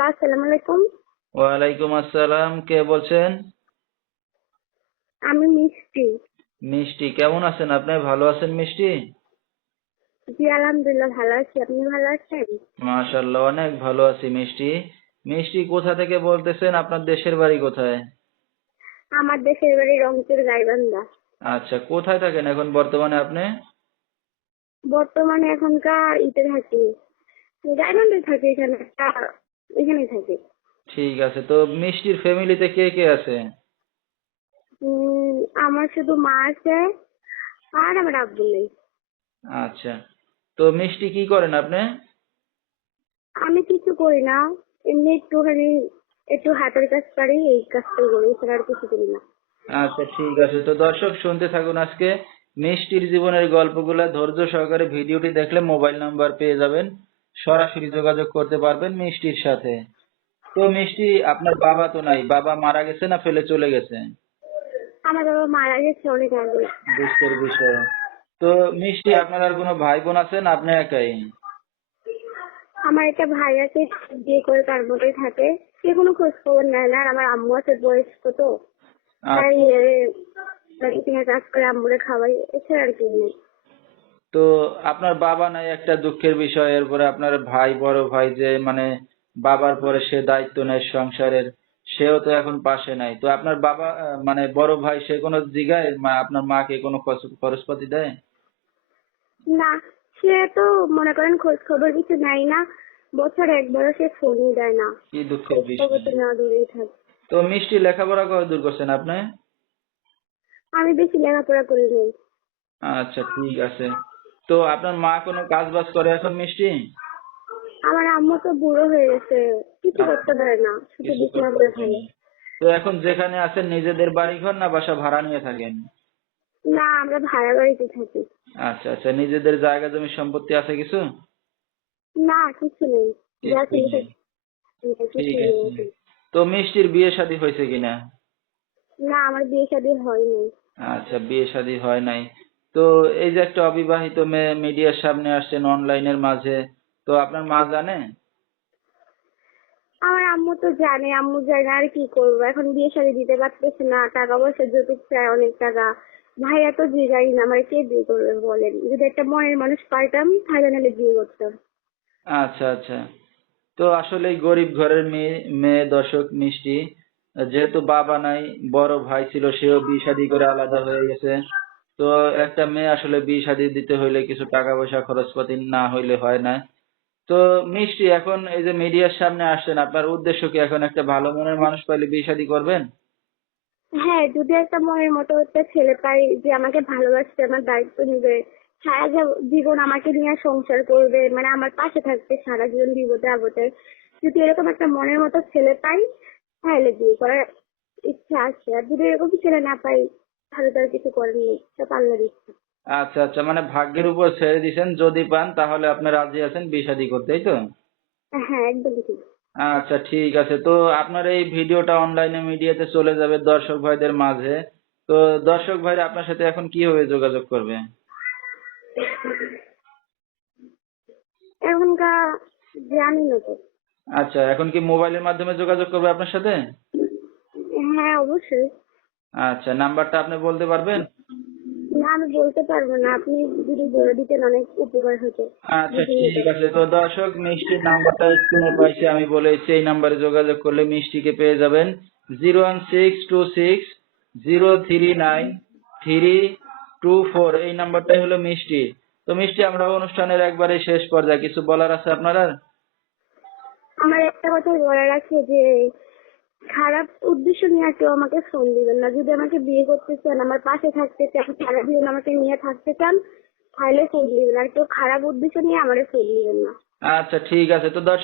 Hello আসসালামু আলাইকুম। ওয়ালাইকুম আসসালাম কে বলছেন? আমি মিষ্টি। মিষ্টি কেমন আছেন আপনি? ভালো আছেন মিষ্টি? জি আলহামদুলিল্লাহ ভালো আছি। আপনি ভালো আছেন? মাশাল্লাহ অনেক ভালো আছি মিষ্টি। মিষ্টি কোথা থেকে বলতেছেন? আপনার দেশের বাড়ি কোথায়? আমার দেশের বাড়ি রংপুর গাইবান্ধা। আচ্ছা কোথায় থাকেন এখন বর্তমানে আপনি? বর্তমানে এখনকার ইতে থাকি গাইবান্ধে থাকি এখানে। একটা এখানে থাকি। ঠিক আছে তো মিষ্টির ফ্যামিলিতে কে কে আছে? উম, আমার শুধু মা আছে আর আমার আব্বু নেই। আচ্ছা তো মিষ্টি কি করেন আপনি? আমি কিছু করি না এমনি একটুখানি একটু হাতের কাজ পারি এই কাজটা করি এছাড়া আর কিছু করি না। আচ্ছা ঠিক আছে তো দর্শক শুনতে থাকুন আজকে। মিষ্টির জীবনের গল্পগুলো ধৈর্য সহকারে ভিডিওটি দেখলে মোবাইল নাম্বার পেয়ে যাবেন। সরাসরি যোগাযোগ করতে পারবেন মিষ্টির সাথে। তো মিষ্টি আপনার বাবা তো নাই। বাবা মারা গেছে না ফেলে চলে গেছে? আমার বাবা মারা গেছে অনেক আগে দুঃখের বিষয়। তো মিষ্টি আপনার আর কোনো ভাই বোন আছেন আপনি একাই? আমার একটা ভাই আছে বিয়ে করে তার মধ্যেই থাকে। সে কোনো খোঁজ খবর নেয় না আর আমার আম্মু আছে বয়স্ক তো। তাই বাড়িতে কাজ করে আম্মুরে খাওয়াই এছাড়া আর কি নেই। তো আপনার বাবা নাই একটা দুঃখের বিষয় এরপরে আপনার ভাই বড় ভাই যে মানে বাবার পরে সে দায়িত্ব নেয় সংসারের সেও তো এখন পাশে নাই। তো আপনার বাবা মানে বড় ভাই সে কোনো জিগায় মা আপনার মাকে কোনো খরচ- খরচপাতি দেয়? না সে তো মনে করেন খোঁজ খবর কিছু নেয় না। বছরে একবারও সে ফোনই দেয় না। কি দুঃখের বিষয়। তো না দূরেই থাকে। তো মিষ্টি লেখাপড়া কত দূর করছেন আপনি? আমি বেশি লেখাপড়া করি নেই আচ্ছা ঠিক আছে। তো আপনার মা কোনো কাজ বাজ করে এখন মিষ্টি? আমার আম্মু তো বুড়ো হয়ে গেছে কিছু করতে পারে না শুধু বিছানা করে থাকে। তো এখন যেখানে আছেন নিজেদের বাড়ি ঘর না বাসা ভাড়া নিয়ে থাকেন? না আমরা ভাড়া বাড়িতে থাকি। আচ্ছা আচ্ছা নিজেদের জায়গা জমি সম্পত্তি আছে কিছু? না কিছু নেই। তো মিষ্টির বিয়ে শাদী হয়েছে কিনা? না আমার বিয়ে শাদী হয়নি আচ্ছা বিয়ে শাদী হয় নাই। তো এই যে একটা অবিবাহিত মেয়ে মিডিয়ার সামনে আসছেন অনলাইনের মাঝে তো আপনার মা জানে? আমার আম্মু তো জানে আম্মু জানে আর কি করব। এখন বিয়ে শাদী দিতে পারতেছে না টাকা পয়সা যৌতুক চায় অনেক টাকা। ভাইয়া তো জিগাই না আমার কে বিয়ে করবে বলেন? যদি একটা মনের মানুষ পাইতাম তাহলে নাহলে বিয়ে করতাম। আচ্ছা আচ্ছা। তো আসলে গরিব ঘরের মেয়ে মেয়ে দর্শক মিষ্টি যেহেতু বাবা নাই বড় ভাই ছিল সেও বিয়ে শাদী করে আলাদা হয়ে গেছে। তো একটা মেয়ে আসলে বিয়ে শাদী দিতে হইলে কিছু টাকা পয়সা খরচপাতি না হইলে হয় না। তো মিষ্টি, এখন এই যে মিডিয়ার সামনে আসছেন, আপনার উদ্দেশ্য কি এখন একটা ভালো মনের মানুষ পাইলে বিয়ে শাদী করবেন? হ্যাঁ যদি একটা মনের মতো একটা ছেলে পাই যে আমাকে ভালোবাসবে আমার দায়িত্ব নিবে, সারা জীবন আমাকে নিয়ে সংসার করবে মানে আমার পাশে থাকবে, সারা জীবন বিপদে আপদে, যদি এরকম একটা মনের মতো ছেলে পাই, তাহলে বিয়ে করার ইচ্ছা আছে। আর যদি এরকম ছেলে না পাই তাহলে তো আর কিছু করার নেই সব আল্লাহর ইচ্ছা আচ্ছা আচ্ছা মানে ভাগ্যের উপর ছেড়ে দিছেন যদি পান তাহলে আপনি রাজি আছেন বিয়ে করতে তাই তো? হ্যাঁ একদম ঠিক। আচ্ছা ঠিক আছে। তো আপনার এই ভিডিওটা অনলাইনে মিডিয়াতে চলে যাবে দর্শক ভাইদের মাঝে। তো দর্শক ভাইরা আপনার সাথে এখন কীভাবে যোগাযোগ করবে? এখনকার জানি না তো আচ্ছা এখন কি মোবাইলের মাধ্যমে যোগাযোগ করবে আপনার সাথে? হ্যাঁ অবশ্যই। আচ্ছা নাম্বারটা আপনি বলতে পারবেন? না আমি বলতে পারব না। আপনি যদি বলে দিতেন অনেক উপকার হতো। আচ্ছা ঠিক আছে। তো দর্শক মিষ্টির নাম্বারটা স্ক্রিনে পাইছি আমি বলেছি এই নাম্বারে যোগাযোগ করলে মিষ্টিকে পেয়ে যাবেন। Zero one six two six zero three nine three two four এই নাম্বারটাই হলো মিষ্টি। তো মিষ্টি আমরা অনুষ্ঠানের একবারে শেষ পর্যায়ে কিছু বলার আছে আপনার? আর? আমার একটা কথা বলার আছে যে খারাপ উদ্দেশ্য নিয়ে আর কেউ আমাকে ফোন দিবেন না। যদি আমাকে বিয়ে করতে চান, আমার পাশে থাকতে চান সারা জীবন আমাকে নিয়ে থাকতে চান, তাহলে ফোন দিবেন। আর কেউ খারাপ উদ্দেশ্য নিয়ে আমারে ফোন দিবেন না। আচ্ছা ঠিক আছে। তো দর্শক